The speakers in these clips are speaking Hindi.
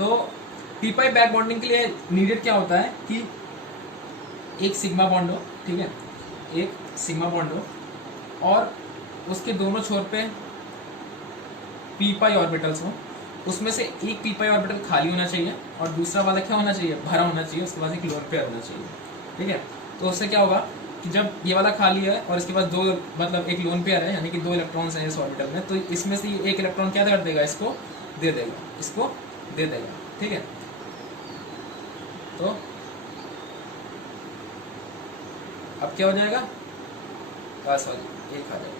तो पी पाई बैक बॉन्डिंग के लिए नीडेड क्या होता है कि एक सिग्मा बॉन्ड हो, ठीक है, एक सिग्मा बॉन्ड हो और उसके दोनों छोर पे पी पाई ऑर्बिटल्स हो, उसमें से एक पी पाई ऑर्बिटल खाली होना चाहिए और दूसरा वाला क्या होना चाहिए, भरा होना चाहिए, उसके बाद एक लोन पेयर होना चाहिए, ठीक है। तो उससे क्या होगा कि जब ये वाला खाली है और इसके पास दो, मतलब एक लोन पेयर है, यानी कि 2 इलेक्ट्रॉन्स हैं इस ऑर्बिटल में, तो इसमें से एक इलेक्ट्रॉन क्या कर देगा, इसको दे देगा, इसको दे देगा, ठीक है। तो अब क्या हो जाएगा, सॉरी एक आ जाएगा,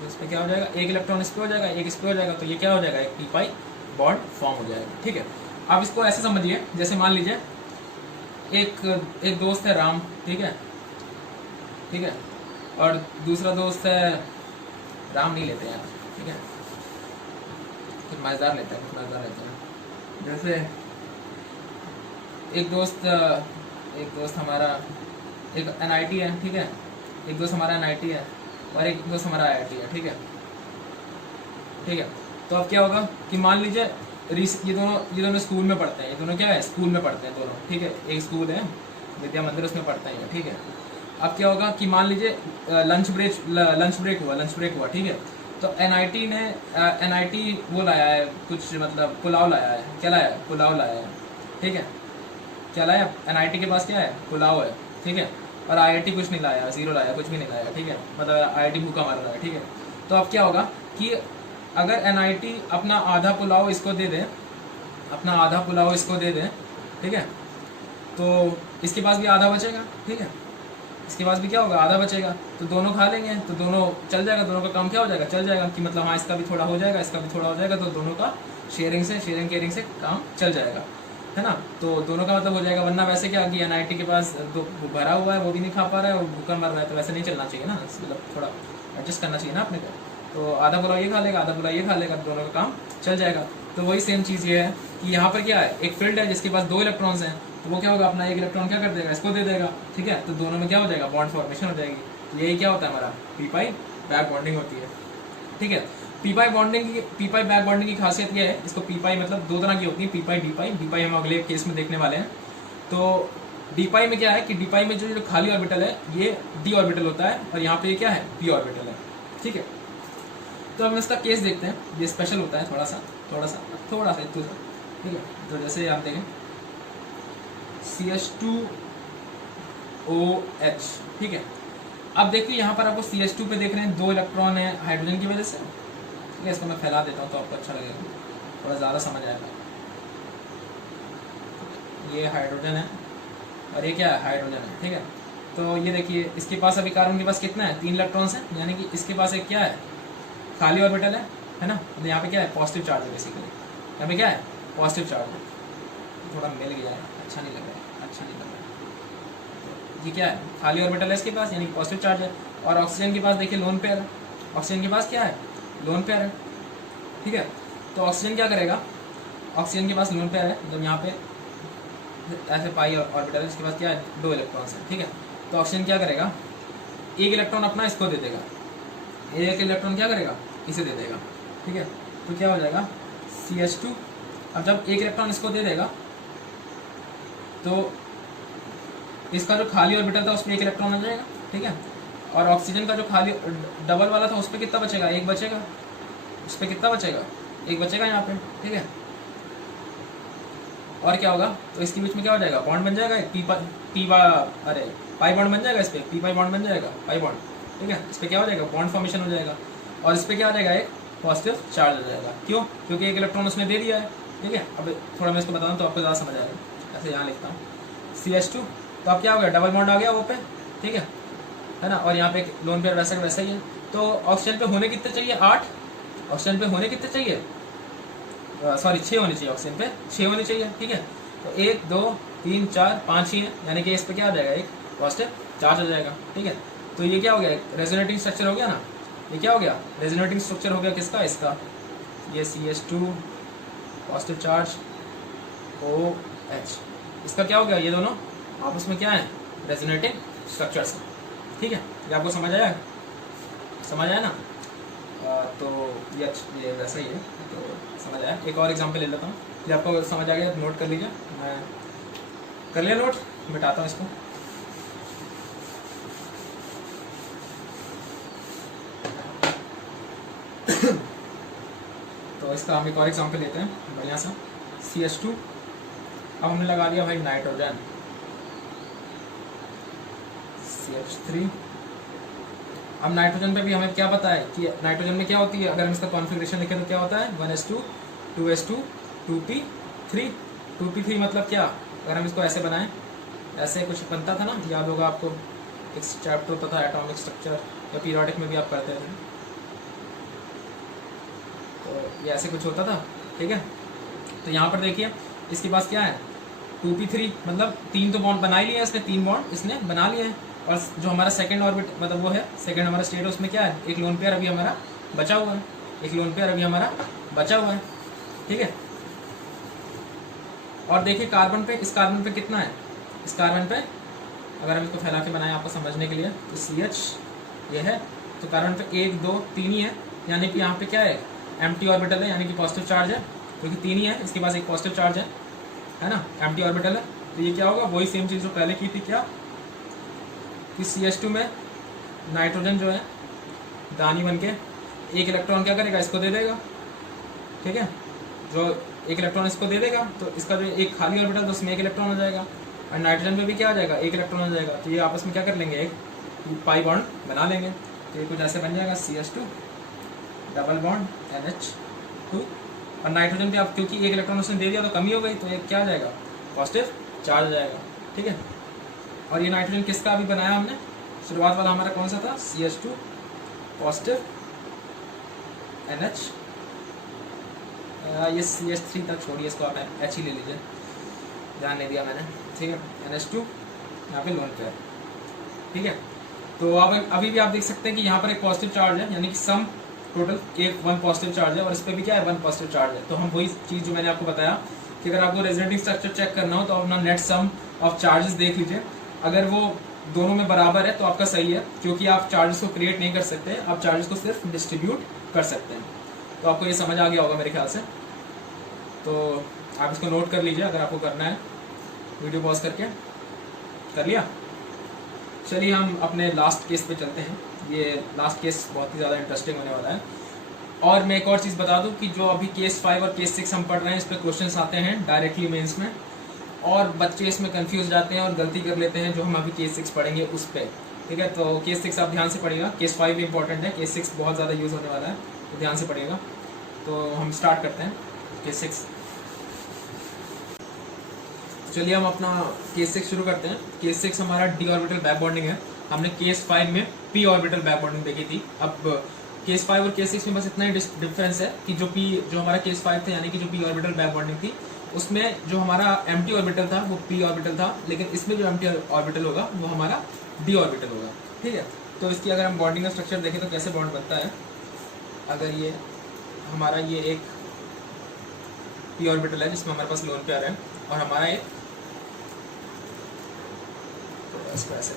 तो इस पर क्या हो जाएगा, एक इलेक्ट्रॉन इस पे हो जाएगा, एक इस पे हो जाएगा, तो ये क्या हो जाएगा, एक पी पाई बॉन्ड फॉर्म हो जाएगा, ठीक है। आप इसको ऐसे समझिए, जैसे मान लीजिए एक दोस्त है राम, ठीक है, ठीक है, और दूसरा दोस्त है, राम नहीं लेते यार, ठीक है, कुछ मजेदार लेते हैं, कुछ मजेदार लेते हैं। जैसे एक दोस्त हमारा एक NIT है, ठीक है, एक दोस्त हमारा NIT है और एक दोस्त हमारा IIT है, ठीक है, ठीक है। तो अब क्या होगा कि मान लीजिए ये दोनों स्कूल में पढ़ते हैं, ये दोनों क्या है, स्कूल में पढ़ते हैं दोनों, ठीक है, एक स्कूल है विद्या मंदिर, उसमें पढ़ते हैं, ठीक है। अब क्या होगा कि मान लीजिए लंच ब्रेक हुआ, ठीक है। तो NIT वो लाया है कुछ, मतलब पुलाव लाया है, क्या लाया है, पुलाव लाया है, ठीक है, क्या लाया, NIT के पास क्या है, पुलाव है, ठीक है, और IIT कुछ नहीं लाया, 0 लाया, कुछ भी नहीं लाया, ठीक है, मतलब IIT भूखा मर रहा है, ठीक है। तो अब क्या होगा कि अगर NIT अपना आधा पुलाव इसको दे दे, ठीक है, तो इसके पास भी आधा बचेगा, ठीक है, इसके पास भी क्या होगा, आधा बचेगा, तो दोनों खा लेंगे, तो दोनों चल जाएगा, दोनों का काम क्या हो जाएगा, चल जाएगा, कि मतलब हाँ इसका भी थोड़ा हो जाएगा, इसका भी थोड़ा हो जाएगा, तो दोनों का शेयरिंग केयरिंग से काम चल जाएगा, है ना। तो दोनों का मतलब हो जाएगा, वरना वैसे क्या कि NIT के पास वो भरा हुआ है, वो भी नहीं खा पा रहा है और भूखा मर रहा है, तो वैसे नहीं चलना चाहिए ना, मतलब थोड़ा एडजस्ट करना चाहिए ना अपने को। तो आधा पुलाव ये खा लेगा, आधा पुलाव ये खा लेगा, दोनों का काम चल जाएगा। तो वही सेम चीज़ ये है कि यहाँ पर क्या है, एक फील्ड है जिसके पास 2 इलेक्ट्रॉन्स हैं, तो वो क्या होगा, अपना एक इलेक्ट्रॉन क्या कर देगा, इसको दे देगा, ठीक है, तो दोनों में क्या हो जाएगा, बॉन्ड फॉर्मेशन हो जाएगी। तो यही क्या होता है, हमारा पी पाई बैक बॉन्डिंग होती है, ठीक है। पी पाई बैक बॉन्डिंग की खासियत यह है, इसको पी पाई मतलब 2 तरह की होती है, पी पाई डी पाई हम अगले केस में देखने वाले हैं। तो डी पाई में क्या है कि डी पाई में जो खाली ऑर्बिटल है ये डी ऑर्बिटल होता है और यहाँ पे क्या है, पी ऑर्बिटल है, ठीक है। तो हम इसका केस देखते हैं, ये स्पेशल होता है थोड़ा सा इतना, ठीक है। तो जैसे आप देखें CH2OH, ठीक है। अब देखिए यहाँ पर आपको CH2 पे देख रहे हैं 2 इलेक्ट्रॉन है हाइड्रोजन की वजह से, ठीक है। इसको मैं फैला देता हूँ तो आपको अच्छा लगेगा, थोड़ा ज़्यादा समझ आएगा। ये हाइड्रोजन है और ये क्या है, हाइड्रोजन है, ठीक है। तो ये देखिए इसके पास अभी कार्बन के पास कितना है, 3 इलेक्ट्रॉन्स हैं, यानी कि इसके पास एक क्या है, खाली ऑर्बिटल है ना। तो यहाँ पे क्या है, पॉजिटिव चार्ज है बेसिकली, यहाँ पे क्या है, पॉजिटिव चार्ज है। थोड़ा मिल गया है, अच्छा नहीं लग रहा है। तो ये क्या है, खाली ऑर्बिटल है इसके पास, यानी पॉजिटिव चार्ज है। और ऑक्सीजन के पास देखिए लोन पेयर है, ऑक्सीजन के पास क्या है, लोन पेयर है, ठीक है। तो ऑक्सीजन क्या करेगा, ऑक्सीजन के पास लोन पेयर है, मतलब यहाँ पे ऐसे पाई ऑर्बिटल है, इसके पास क्या है, 2 इलेक्ट्रॉन्स है, ठीक है। तो ऑक्सीजन क्या करेगा, एक इलेक्ट्रॉन अपना इसको दे देगा, एक इलेक्ट्रॉन क्या करेगा, इसे दे देगा, ठीक है। तो क्या हो जाएगा CH2। अब जब एक इलेक्ट्रॉन इसको दे देगा तो इसका जो खाली ऑर्बिटल था उसमें एक इलेक्ट्रॉन आ जाएगा, ठीक है। और ऑक्सीजन का जो खाली डबल वाला था उस पर कितना बचेगा, एक बचेगा, उस पर कितना बचेगा, एक बचेगा यहाँ पे, ठीक है। और क्या होगा, तो इसके बीच में क्या हो जाएगा, बॉन्ड बन जाएगा, पाई बॉन्ड बन जाएगा, इस पर पी पाई बॉन्ड बन जाएगा, पाई बॉन्ड, ठीक है। इस पर क्या हो जाएगा, बॉन्ड फॉर्मेशन हो जाएगा और इस पर क्या हो जाएगा, एक पॉजिटिव चार्ज हो जाएगा। क्यों, क्योंकि एक इलेक्ट्रॉन उसमें दे दिया है, ठीक है। अब थोड़ा मैं इसको बता दूँ तो आपको ज़्यादा समझ आएगा। ऐसे यहाँ लिखता हूँ CH2, तो अब क्या हो गया, डबल बॉन्ड आ गया वो पे, ठीक है ना। और यहाँ पे लोन पेयर वैसा ही है। तो ऑक्सीजन पे होने कितने चाहिए, 8, ऑक्सीजन पे होने कितने चाहिए, सॉरी 6 होने चाहिए, ऑक्सीजन पे 6 होने चाहिए, ठीक है। तो 1 2 3 4 5 ही है, यानी कि इस पर क्या हो जाएगा, एक पॉजिटिव चार्ज हो जाएगा, ठीक है। तो ये क्या हो गया, रेजोनेटिंग स्ट्रक्चर हो गया ना, ये क्या हो गया, रेजोनेटिंग स्ट्रक्चर हो गया किसका, इसका, ये CH2 पॉजिटिव चार्ज OH, इसका क्या हो गया, ये दोनों आपस में क्या है, रेजोनेटिंग स्ट्रक्चर्स, ठीक है। ये आपको समझ आया ना। तो ये वैसा ही है, तो समझ आया। एक और एग्जांपल ले लेता हूँ, ये आपको समझ आ गया, नोट कर लीजिए। मैं कर लिया नोट, मिटाता हूँ इसको। तो इसका हम एक और एग्जांपल लेते हैं बढ़िया सा, CH2। अब हमने लगा दिया भाई नाइट्रोजन, CH3। अब नाइट्रोजन पे भी हमें क्या पता है कि नाइट्रोजन में क्या होती है, अगर हम इसका कॉन्फ़िगरेशन लिखें तो क्या होता है 1s2 2s2 2p3। 2p3 मतलब क्या, अगर हम इसको ऐसे बनाएं, ऐसे कुछ बनता था ना, याद होगा आपको, एक चैप्टर होता था एटॉमिक स्ट्रक्चर या पीरियोडिक में भी आप करते थे, तो ये ऐसे कुछ होता था, ठीक है। तो यहाँ पर देखिए इसके पास क्या है 2p3, मतलब 3 तो बॉन्ड बना ही लिया इसने, 3 बॉन्ड इसने बना लिए हैं। और जो हमारा सेकंड ऑर्बिट मतलब वो है सेकंड हमारा स्टेट है, उसमें क्या है एक लोन पेयर अभी हमारा बचा हुआ है, एक लोन पेयर अभी हमारा बचा हुआ है, ठीक है। और देखिए कार्बन पे, इस कार्बन पे कितना है, इस कार्बन पे अगर हम इसको फैला के बनाएं आपको समझने के लिए, तो CH ये है, तो कार्बन पे 1 2 3 ही है, यानी कि यहाँ पे क्या है एम्प्टी ऑर्बिटल है, यानी कि पॉजिटिव चार्ज है, क्योंकि 3 ही है, इसके पास एक पॉजिटिव चार्ज है ना, एम्प्टी ऑर्बिटल है। तो ये क्या होगा, वही सेम चीज़ जो पहले की थी, क्या कि CH2 में नाइट्रोजन जो है दानी बन के एक इलेक्ट्रॉन क्या करेगा, इसको दे देगा, ठीक है। जो एक इलेक्ट्रॉन इसको दे देगा तो इसका जो एक खाली ऑर्बिटल तो उसमें एक इलेक्ट्रॉन हो जाएगा, और नाइट्रोजन में भी क्या हो जाएगा एक इलेक्ट्रॉन हो जाएगा। तो ये आपस में क्या कर लेंगे, एक पाई बॉन्ड बना लेंगे। तो ये कुछ ऐसे बन जाएगा CH2 डबल बॉन्ड NH2। और नाइट्रोजन पे आप क्योंकि एक इलेक्ट्रॉन उसने दे दिया तो कमी हो गई, तो ये क्या आ जाएगा पॉजिटिव चार्ज आ जाएगा, ठीक है। और ये नाइट्रोजन किसका अभी बनाया हमने, शुरुआत वाला हमारा कौन सा था CH2 पॉजिटिव NH, ये CH3 तक छोड़िए, इसको आप H ही ले लीजिए, ध्यान नहीं दिया मैंने, ठीक है। NH2 यहाँ पे लोन पेयर, ठीक है। तो अब अभी भी आप देख सकते हैं कि यहाँ पर एक पॉजिटिव चार्ज है, यानी कि सम टोटल एक 1 पॉजिटिव चार्ज है, और इस पर भी क्या है 1 पॉजिटिव चार्ज है। तो हम वही चीज़ जो मैंने आपको बताया कि अगर आपको रेजोनेटिंग स्ट्रक्चर चेक करना हो तो अपना नेट सम ऑफ चार्जेस देख लीजिए, अगर वो दोनों में बराबर है तो आपका सही है, क्योंकि आप चार्जेस को क्रिएट नहीं कर सकते, आप चार्जेस को सिर्फ डिस्ट्रीब्यूट कर सकते हैं। तो आपको ये समझ आ गया होगा मेरे ख्याल से, तो आप इसको नोट कर लीजिए अगर आपको करना है, वीडियो पॉज करके कर लिया। चलिए हम अपने लास्ट केस पे चलते हैं, ये लास्ट केस बहुत ही ज़्यादा इंटरेस्टिंग होने वाला है। और मैं एक और चीज़ बता दूं कि जो अभी केस 5 और केस 6 हम पढ़ रहे हैं, इस पर क्वेश्चंस आते हैं डायरेक्टली मेंस में, और बच्चे इसमें कंफ्यूज जाते हैं और गलती कर लेते हैं जो हम अभी केस 6 पढ़ेंगे उस पर, ठीक है। तो केस 6 आप ध्यान से पढ़िएगा, केस 5 भी इंपॉर्टेंट है, केस 6 बहुत ज़्यादा यूज़ होने वाला है, तो ध्यान से पढ़िएगा। तो हम स्टार्ट करते हैं केस 6। चलिए हम अपना केस 6 शुरू करते हैं। केस 6 हमारा डी ऑर्बिटल बैक बॉन्डिंग है। हमने केस 5 में पी ऑर्बिटल बैक बॉन्डिंग देखी थी। अब केस 5 और केस 6 में बस इतना ही डिफरेंस है कि जो हमारा केस 5 था, यानी कि जो पी ऑर्बिटल बैक बॉन्डिंग थी, उसमें जो हमारा एम्प्टी ऑर्बिटल था वो पी ऑर्बिटल था, लेकिन इसमें जो एम्प्टी ऑर्बिटल होगा वो हमारा डी ऑर्बिटल होगा, ठीक है। तो इसकी अगर हम बॉन्डिंग का स्ट्रक्चर देखें तो कैसे बॉन्ड बनता है, अगर ये हमारा ये एक पी ऑर्बिटल है जिसमें हमारे पास लोन पेयर है, और हमारा एक इसको ऐसे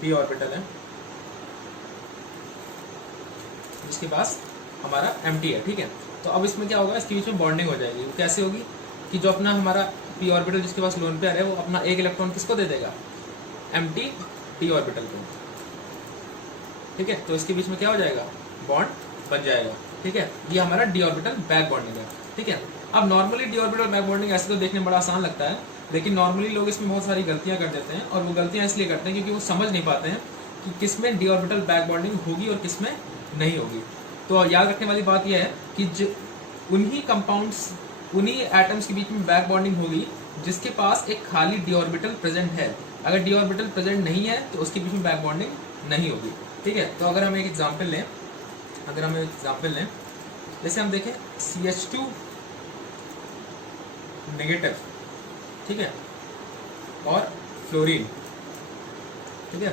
पी ऑर्बिटल है जिसके पास हमारा एम्प्टी है, ठीक है। तो अब इसमें क्या होगा, इसके बीच में बॉन्डिंग हो जाएगी। वो कैसे होगी कि जो अपना हमारा पी ऑर्बिटल जिसके पास लोन पेयर है वो अपना एक इलेक्ट्रॉन किसको दे देगा, एम्प्टी डी ऑर्बिटल को, ठीक है। तो इसके बीच में क्या हो जाएगा, बॉन्ड बन जाएगा, ठीक है। ये हमारा डी ऑर्बिटल बैक बॉन्डिंग है, ठीक है। अब normally D orbital back bonding ऐसे तो देखने में बड़ा आसान लगता है, लेकिन नॉर्मली लोग इसमें बहुत सारी गलतियां कर देते हैं, और वो गलतियां इसलिए करते हैं क्योंकि वो समझ नहीं पाते हैं कि किसमें डी ऑर्बिटल बैक बॉन्डिंग होगी और किसमें नहीं होगी। तो याद रखने वाली बात यह है कि उन्हीं कंपाउंड्स, उन्हीं एटम्स के बीच में बैक बॉन्डिंग होगी जिसके पास एक खाली डी ऑर्बिटल प्रेजेंट है। अगर डी ऑर्बिटल प्रेजेंट नहीं है तो उसके बीच में बैक बॉन्डिंग नहीं होगी, ठीक है। तो अगर हम एक एग्जाम्पल लें, जैसे हम देखें CH2 नेगेटिव, ठीक है, और फ्लोरीन, ठीक है,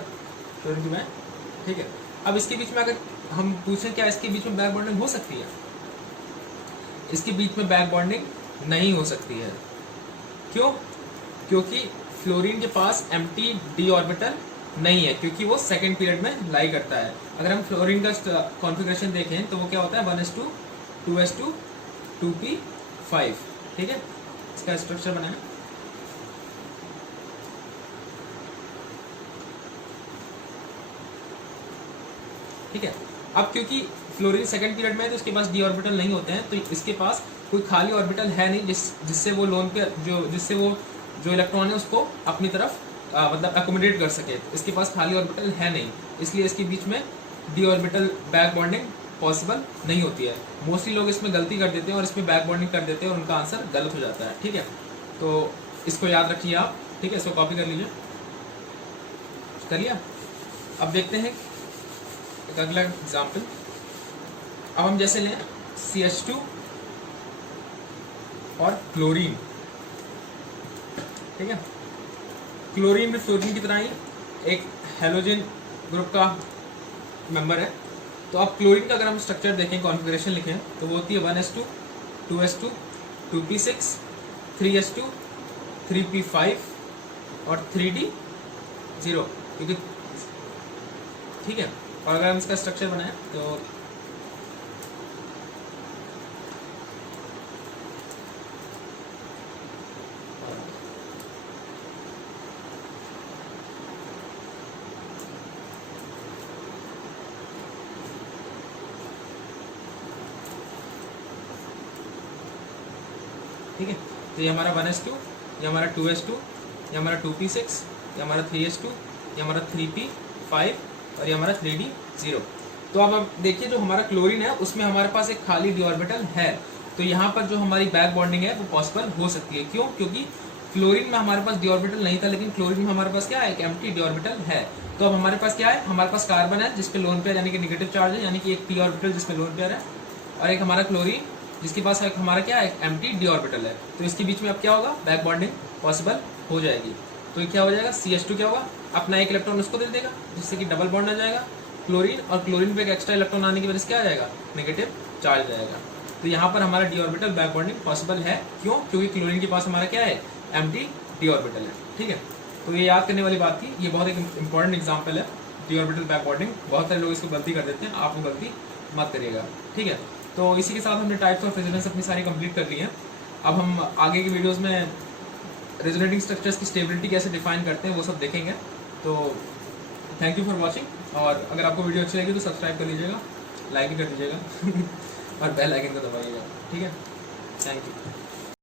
फ्लोरीन में, ठीक है। अब इसके बीच में अगर हम पूछें क्या इसके बीच में बैक बॉन्डिंग हो सकती है, इसके बीच में बैक बॉन्डिंग नहीं हो सकती है। क्यों? क्योंकि फ्लोरीन के पास एम्प्टी डी ऑर्बिटल नहीं है, क्योंकि वो सेकंड पीरियड में लाई करता है। अगर हम फ्लोरीन का कॉन्फ़िगरेशन देखें तो वो क्या होता है 1s2 2s2 2p5, ठीक है। इसका स्ट्रक्चर बना है, ठीक है। अब क्योंकि फ्लोरीन सेकंड पीरियड में है तो इसके पास डी ऑर्बिटल नहीं होते हैं, तो इसके पास कोई खाली ऑर्बिटल है नहीं जिससे वो लोन पे जिससे वो जो इलेक्ट्रॉन है उसको अपनी तरफ मतलब अकोमोडेट कर सके। इसके पास खाली ऑर्बिटल है नहीं, इसलिए इसके बीच में D orbital back bonding possible नहीं होती है। मोस्टली लोग इसमें गलती कर देते हैं और इसमें बैक बॉन्डिंग कर देते हैं और उनका आंसर गलत हो जाता है, ठीक है। तो इसको याद रखिए आप, ठीक है। इसको कॉपी कर लीजिए, कर लिया। अब देखते हैं एक अगला एग्जाम्पल। अब हम जैसे लें CH2 और क्लोरीन, ठीक है। क्लोरीन भी फ्लोरीन की तरह ही एक हेलोजन ग्रुप का मेंबर है। तो अब क्लोरीन का अगर हम स्ट्रक्चर देखें, कॉन्फ़िगरेशन लिखें, तो वो होती है 1s2 2s2 2p6 3s2 3p5 और 3d0, क्योंकि ठीक है। और अगर हम इसका स्ट्रक्चर बनाएं तो ठीक है। तो ये हमारा 1s2, ये हमारा 2s2, ये हमारा 2p6, ये हमारा 3s2, ये हमारा 3p5 और ये हमारा 3d0। तो अब देखिए जो हमारा क्लोरीन है उसमें हमारे पास एक खाली डी ऑर्बिटल है, तो यहाँ पर जो हमारी बैक बॉन्डिंग है वो पॉसिबल हो सकती है। क्यों? क्योंकि क्लोरीन में हमारे पास डी ऑर्बिटल नहीं था, लेकिन क्लोरीन में हमारे पास क्या है, एक एम्प्टी डी ऑर्बिटल है। तो अब हमारे पास क्या है, हमारे पास कार्बन है जिसपे लोन पेयर यानी कि नेगेटिव चार्ज है, यानी कि एक पी ऑर्बिटल जिसमें लोन पेयर है, और एक हमारा क्लोरीन जिसके पास एक हमारा क्या है, एक एम्प्टी डी ऑर्बिटल है। तो इसके बीच में अब क्या होगा, बैक बॉन्डिंग पॉसिबल हो जाएगी। तो ये क्या हो जाएगा, CH2 क्या होगा, अपना एक इलेक्ट्रॉन उसको दे देगा जिससे कि डबल बॉन्ड आ जाएगा क्लोरीन, और क्लोरीन पे एक एक्स्ट्रा इलेक्ट्रॉन आने की वजह से क्या आ जाएगा, नेगेटिव चार्ज जाएगा। तो यहाँ पर हमारा D orbital back bonding possible है। क्यों? क्योंकि क्लोरीन के पास हमारा क्या है, एम्प्टी डी ऑर्बिटल है, ठीक है। तो ये याद करने वाली बात थी, ये बहुत एक इंपॉर्टेंट एग्जाम्पल है डी ऑर्बिटल बैक बॉन्डिंग। बहुत सारे लोग इसको गलती कर देते हैं, आप वो गलती मत करिएगा, ठीक है। तो इसी के साथ हमने टाइप्स ऑफ रेजोनेंस अपनी सारी कंप्लीट कर ली है। अब हम आगे की वीडियोस में रेजोनेटिंग स्ट्रक्चर्स की स्टेबिलिटी कैसे डिफाइन करते हैं वो सब देखेंगे। तो थैंक यू फॉर वॉचिंग, और अगर आपको वीडियो अच्छी लगी तो सब्सक्राइब कर लीजिएगा, लाइक भी कर दीजिएगा और बेल आइकन को दबाइएगा, ठीक है। Thank you.